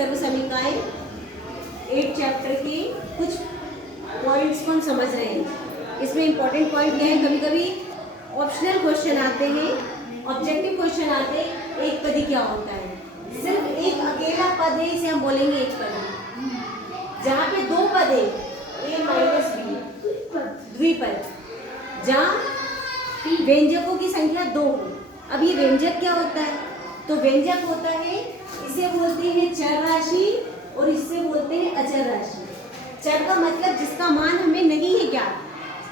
सर्वसमीकाएं 8 chapter के कुछ points को हम समझ रहे हैं। इसमें इंपॉर्टेंट पॉइंट क्या है, कभी कभी ऑप्शनल क्वेश्चन आते हैं, ऑब्जेक्टिव क्वेश्चन आते हैं, एक पदी क्या होता है। सिर्फ एक अकेला पद है, इसे हम बोलेंगे एक पदी। जहाँ पे दो पद है, a माइनस बी, द्विपद, जहाँ व्यंजकों की संख्या 2 हो। अब ये व्यंजक क्या होता है, तो व्यंजक होता है, इसे बोलते हैं चर राशि और इससे बोलते हैं अचर राशि। चर का मतलब जिसका मान हमें नहीं है ज्ञात,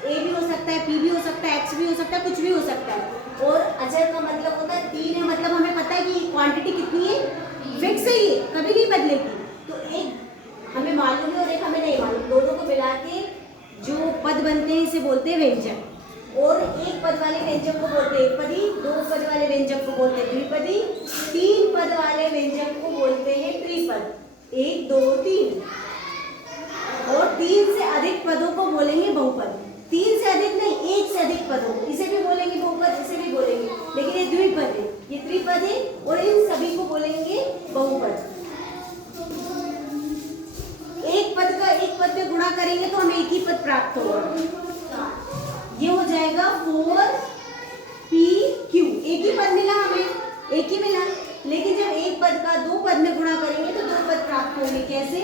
a भी हो सकता है, p भी हो सकता है, x भी हो सकता है, कुछ भी हो सकता है। और अचर का मतलब होता है 3 है, मतलब हमें पता है कि क्वांटिटी कितनी है, फिक्स है, ये कभी नहीं बदलेगी। तो एक हमें मालूम है और एक हमें नहीं मालूम, दोनों को मिला के जो पद बनते हैं इसे बोलते हैं व्यंजक। और एक पद वाले व्यंजक को बोलते हैं एकपदी, 2 पद वाले व्यंजक को बोलते हैं द्विपदी, 3 पद वाले व्यंजक को बोलते हैं त्रिपद, 1 2 3। और 3 से अधिक पदों को बोलेंगे बहुपद। 3 से अधिक नहीं, 1 से अधिक पदों, इसे भी बोलेंगे बहुपद, इसे भी बोलेंगे, लेकिन ये द्विपद है, ये त्रिपद है और इन सभी को बोलेंगे बहुपद। एक पद का एक पद में गुणा करेंगे तो हमें एक ही पद प्राप्त होगा, ये हो जाएगा 4pq। एक ही पद मिला हमें, एक ही मिला, लेकिन जब एक पद का 2 पद में गुणा करेंगे तो 2 पद प्राप्त होंगे। कैसे,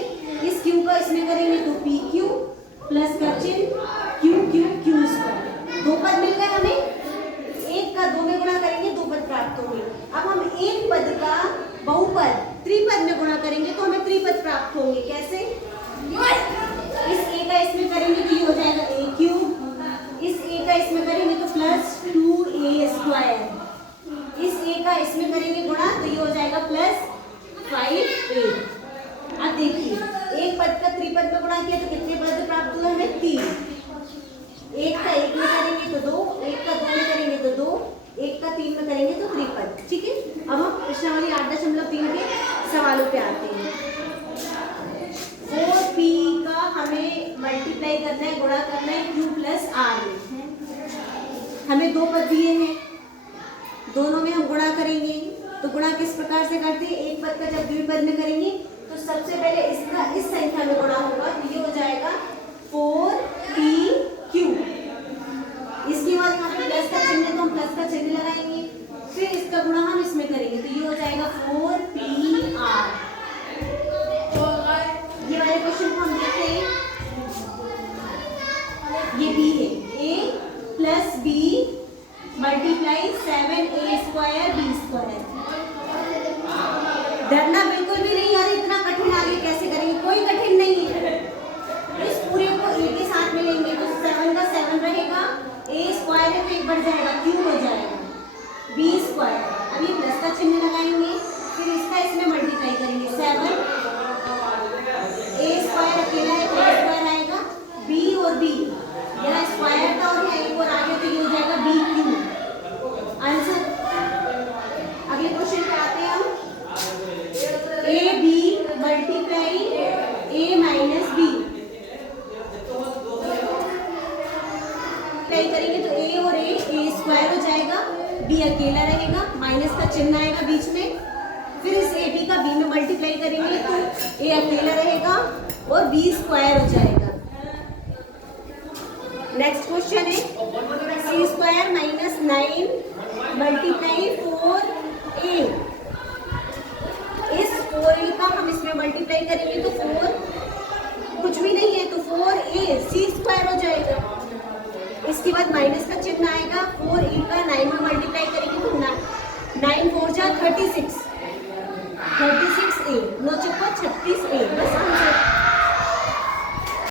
इस q का इसमें करेंगे तो pq प्लस का चिन्ह q q q स्क्वायर, 2 पद मिल गए हमें, एक का 2 में गुणा करेंगे 2 पद प्राप्त होंगे। अब हम एक पद का बहुपद त्रिपद में गुणा करेंगे तो हमें त्रिपद प्राप्त होंगे। कैसे, इस a का इसमें करेंगे तो ये हो जाएगा a3, इस a का इसमें करेंगे तो प्लस 2a स्क्वायर, इस a का इसमें करेंगे गुणा तो ये हो जाएगा प्लस 5a। अब देखिए, एक पद का त्रिपद में गुणा किया तो कितने पद प्राप्त हुए हमें, 3। एक का 1 में करेंगे तो 2, एक का 2 में करेंगे तो 2, एक का 3 में करेंगे तो त्रिपद। ठीक है, अब हम प्रश्नावली 8.3 के सवालों पे आते हैं। 4p का हमें मल्टीप्लाई करना है, गुणा करना है q प्लस r में। हमें 2 पद दिए हैं, दोनों में हम गुणा करेंगे तो गुणा किस प्रकार से करते हैं, एक पद का जब द्विपद में करेंगे तो सबसे पहले इसका इस संख्या में गुणा होगा, तो ये हो जाएगा 4pq। इसके बाद यहाँ पे प्लस का चिन्ह है तो हम प्लस का चिन्ह लगाएंगे, फिर इसका गुणा हम इसमें करेंगे तो ये हो जाएगा 4pr। ये वाले क्वेश्चन को हम देखते हैं, ये b है, a plus b multiply 7a square b square. डरना बिल्कुल भी नहीं यार, इतना कठिन आगे कैसे करेंगे, कोई कठिन नहीं है। इस पूरे को a के साथ में लेंगे तो 7 का 7 रहेगा, a स्क्वायर है तो 1 बढ़ जाएगा, q हो जाएगा b स्क्वायर। अब ये प्लस का चिन्ह लगाएंगे, फिर इसका इसमें मल्टीप्लाई करेंगे 7, a स्क्वायर अकेला है तो a स्क्वायर आएगा, b और b यहाँ स्क्वायर था और यहाँ एक और आगे तो ये हो जाएगा bq आंसर। अगले क्वेश्चन पे आते हैं हम, ab multiply a minus b multiply करेंगे तो a और a स्क्वायर हो जाएगा, b अकेला रहेगा, माइनस का चिन्ह आएगा बीच में, फिर इस ab का b में मल्टीप्लाई करेंगे तो a अकेला रहेगा और b स्क्वायर हो जाएगा। नेक्स्ट क्वेश्चन है c square minus 9 multiply 4a। इस 4a का हम इसमें मल्टीप्लाई करेंगे तो 4 कुछ भी नहीं है तो 4a c स्क्वायर हो जाएगा। इसके बाद माइनस का चिन्ह आएगा, 4a का 9 में मल्टीप्लाई करेंगे तो 9 4 जा 36, 36a, 9 चौका 36a, बस आंसर।